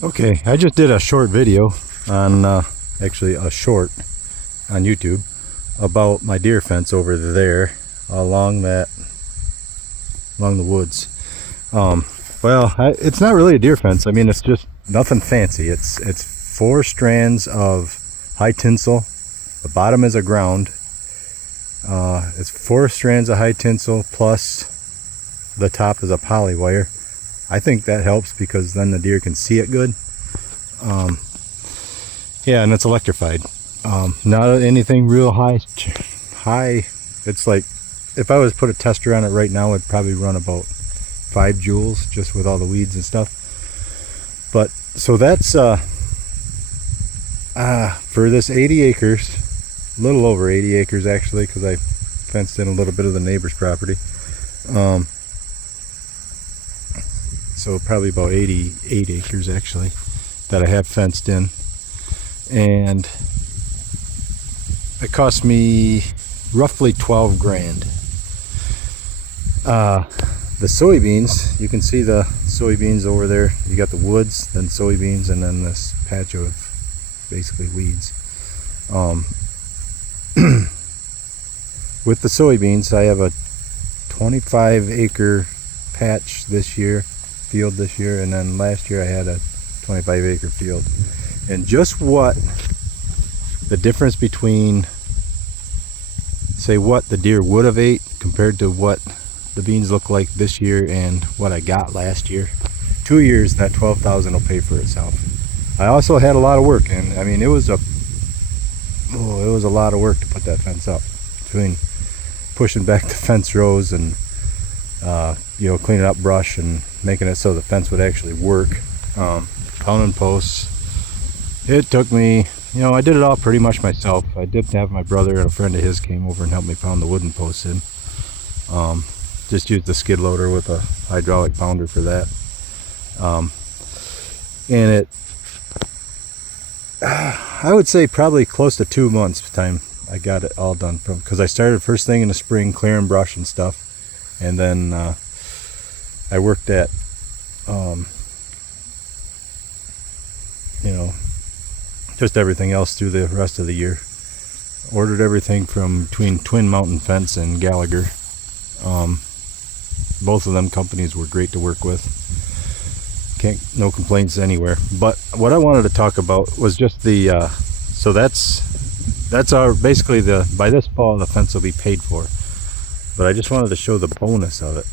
Okay, I just did a short video on, actually a short on YouTube about my deer fence over there along the woods. It's not really a deer fence. I mean, it's just nothing fancy. It's 4 strands of high tinsel. The bottom is a ground. It's 4 strands of high tinsel plus the top is a poly wire. I think that helps because then the deer can see it good. Yeah, and it's electrified. Not anything real high. It's like if I was to put a tester on it right now, it'd probably run about 5 joules just with all the weeds and stuff. But so that's for this 80 acres, a little over 80 acres actually, because I fenced in a little bit of the neighbor's property. So probably about 88 acres actually that I have fenced in, and it cost me roughly 12 grand. The soybeans, you can see the soybeans over there. You got the woods, then soybeans, and then this patch of basically weeds. With the soybeans, I have a 25 acre patch field this year, and then last year I had a 25 acre field. And just what the difference between, say, what the deer would have ate compared to what the beans look like this year and what I got last year. 2 years, that 12,000 will pay for itself. I also had a lot of work, and I mean it was a lot of work to put that fence up, between pushing back the fence rows and cleaning up brush and making it so the fence would actually work. Pounding posts. It took me, I did it all pretty much myself. I did have my brother and a friend of his came over and helped me pound the wooden posts in. Just used the skid loader with a hydraulic pounder for that. And I would say probably close to 2 months time I got it all done, because I started first thing in the spring clearing brush and stuff, and then I worked at just everything else through the rest of the year. Ordered everything from between Twin Mountain Fence and Gallagher. Both of them companies were great to work with. No complaints anywhere. But what I wanted to talk about was just the so that's our basically by this fall the fence will be paid for. But I just wanted to show the bonus of it.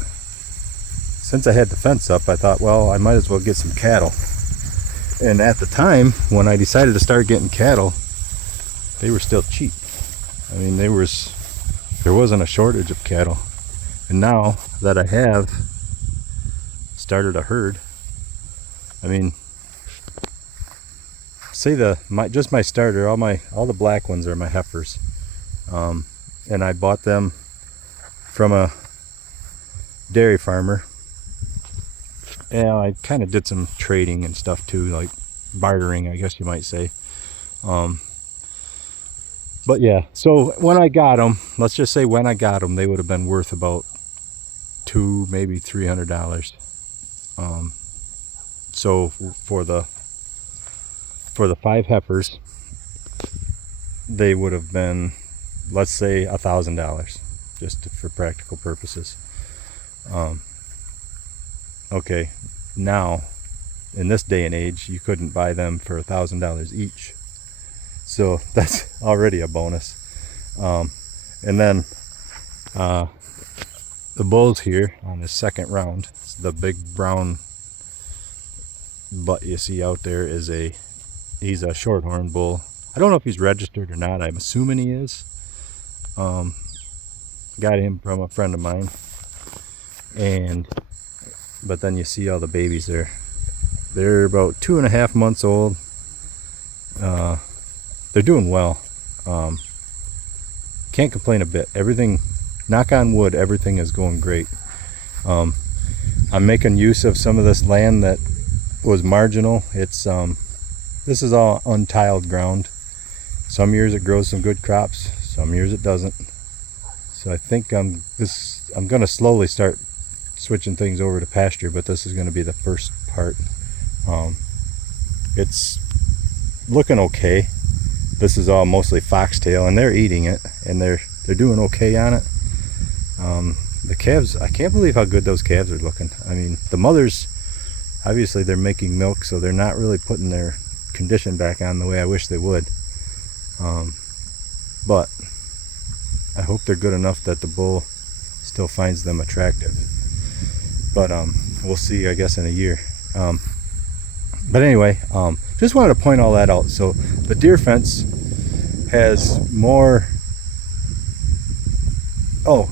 Since I had the fence up, I thought, well, I might as well get some cattle. And at the time when I decided to start getting cattle, they were still cheap. I mean, there wasn't a shortage of cattle. And now that I have started a herd, I mean, say just my starter, all the black ones are my heifers, and I bought them from a dairy farmer. And I kind of did some trading and stuff too, like bartering, I guess you might say. But yeah, so when I got them, let's just say when I got them, they would have been worth about $200, maybe $300. So for the 5 heifers, they would have been, let's say, $1,000, just for practical purposes. Okay, now in this day and age, you couldn't buy them for $1,000 each, so that's already a bonus. And then the bulls here on the second round, the big brown butt you see out there he's a shorthorn bull. I don't know if he's registered or not. I'm assuming he is. Got him from a friend of mine. But then you see all the babies there. They're about 2.5 months old. They're doing well. Can't complain a bit. Everything, knock on wood, everything is going great. I'm making use of some of this land that was marginal. This is all untiled ground. Some years it grows some good crops, some years it doesn't. So I think I'm going to slowly start switching things over to pasture, but this is going to be the first part. it's looking okay. This is all mostly foxtail, and they're eating it, and they're doing okay on it. The calves, I can't believe how good those calves are looking. I mean, the mothers, obviously they're making milk, so they're not really putting their condition back on the way I wish they would. But I hope they're good enough that the bull still finds them attractive. But we'll see, I guess, in a year. But anyway, just wanted to point all that out. So the deer fence has more. Oh,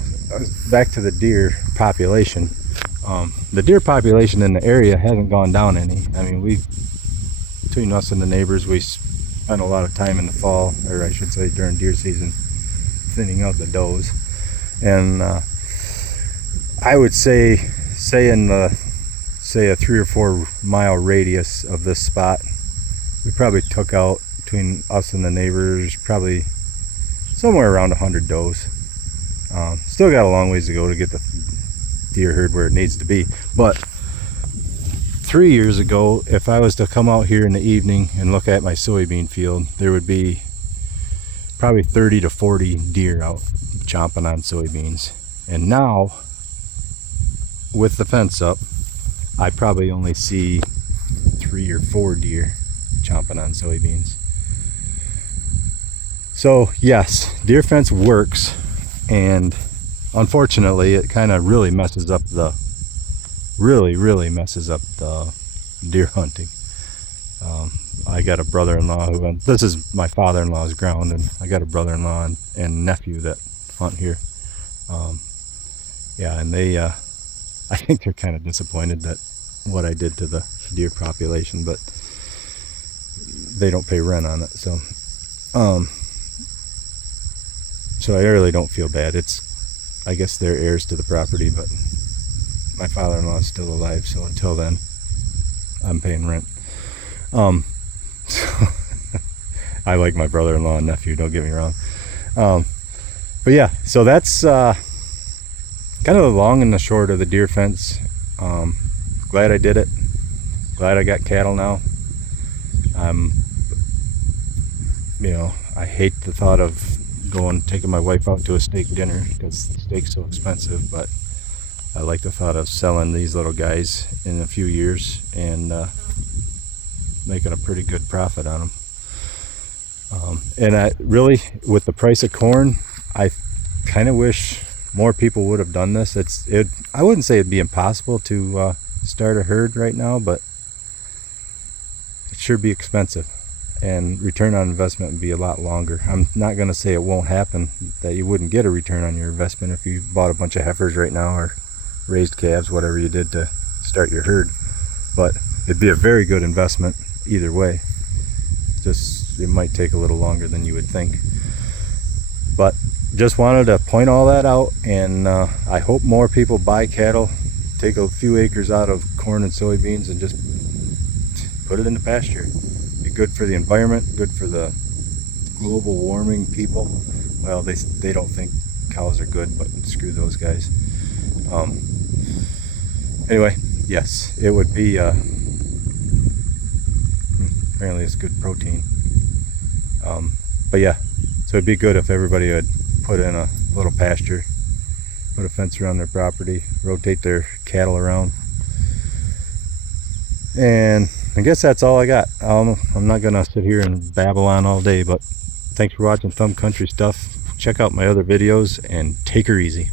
back to the deer population. The deer population in the area hasn't gone down any. I mean, between us and the neighbors, we spent a lot of time in the fall, or I should say during deer season, thinning out the does. And I would say in a 3 or 4 mile radius of this spot, we probably took out, between us and the neighbors, probably somewhere around 100 does. Still got a long ways to go to get the deer herd where it needs to be. But 3 years ago, if I was to come out here in the evening and look at my soybean field, there would be probably 30 to 40 deer out chomping on soybeans. And now, with the fence up, I probably only see 3 or 4 deer chomping on soybeans. So yes, deer fence works, and unfortunately it kind of really messes up the deer hunting. I got a brother-in-law who, this is my father-in-law's ground, and I got a brother-in-law and nephew that hunt here. Yeah, and they I think they're kind of disappointed that what I did to the deer population, but they don't pay rent on it, so so I really don't feel bad. I guess they're heirs to the property, but my father-in-law is still alive, so until then I'm paying rent. So I like my brother-in-law and nephew, don't get me wrong. But yeah, so that's kind of the long and the short of the deer fence. Glad I did it. Glad I got cattle now. I hate the thought of taking my wife out to a steak dinner because the steak's so expensive, but I like the thought of selling these little guys in a few years and making a pretty good profit on them. And I really, with the price of corn, I kind of wish more people would have done this. I wouldn't say it'd be impossible to start a herd right now, but it sure be expensive, and return on investment would be a lot longer. I'm not going to say it won't happen, that you wouldn't get a return on your investment if you bought a bunch of heifers right now or raised calves, whatever you did to start your herd, but it'd be a very good investment either way. Just, it might take a little longer than you would think. But just wanted to point all that out, and I hope more people buy cattle, take a few acres out of corn and soybeans and just put it into pasture. Be good for the environment, good for the global warming people. Well, they don't think cows are good, but screw those guys. Anyway, yes, it would be apparently it's good protein. But yeah, so it'd be good if everybody would put in a little pasture, put a fence around their property, rotate their cattle around. And I guess that's all I got. I'm not gonna sit here and babble on all day, but thanks for watching Thumb Country Stuff. Check out my other videos and take her easy.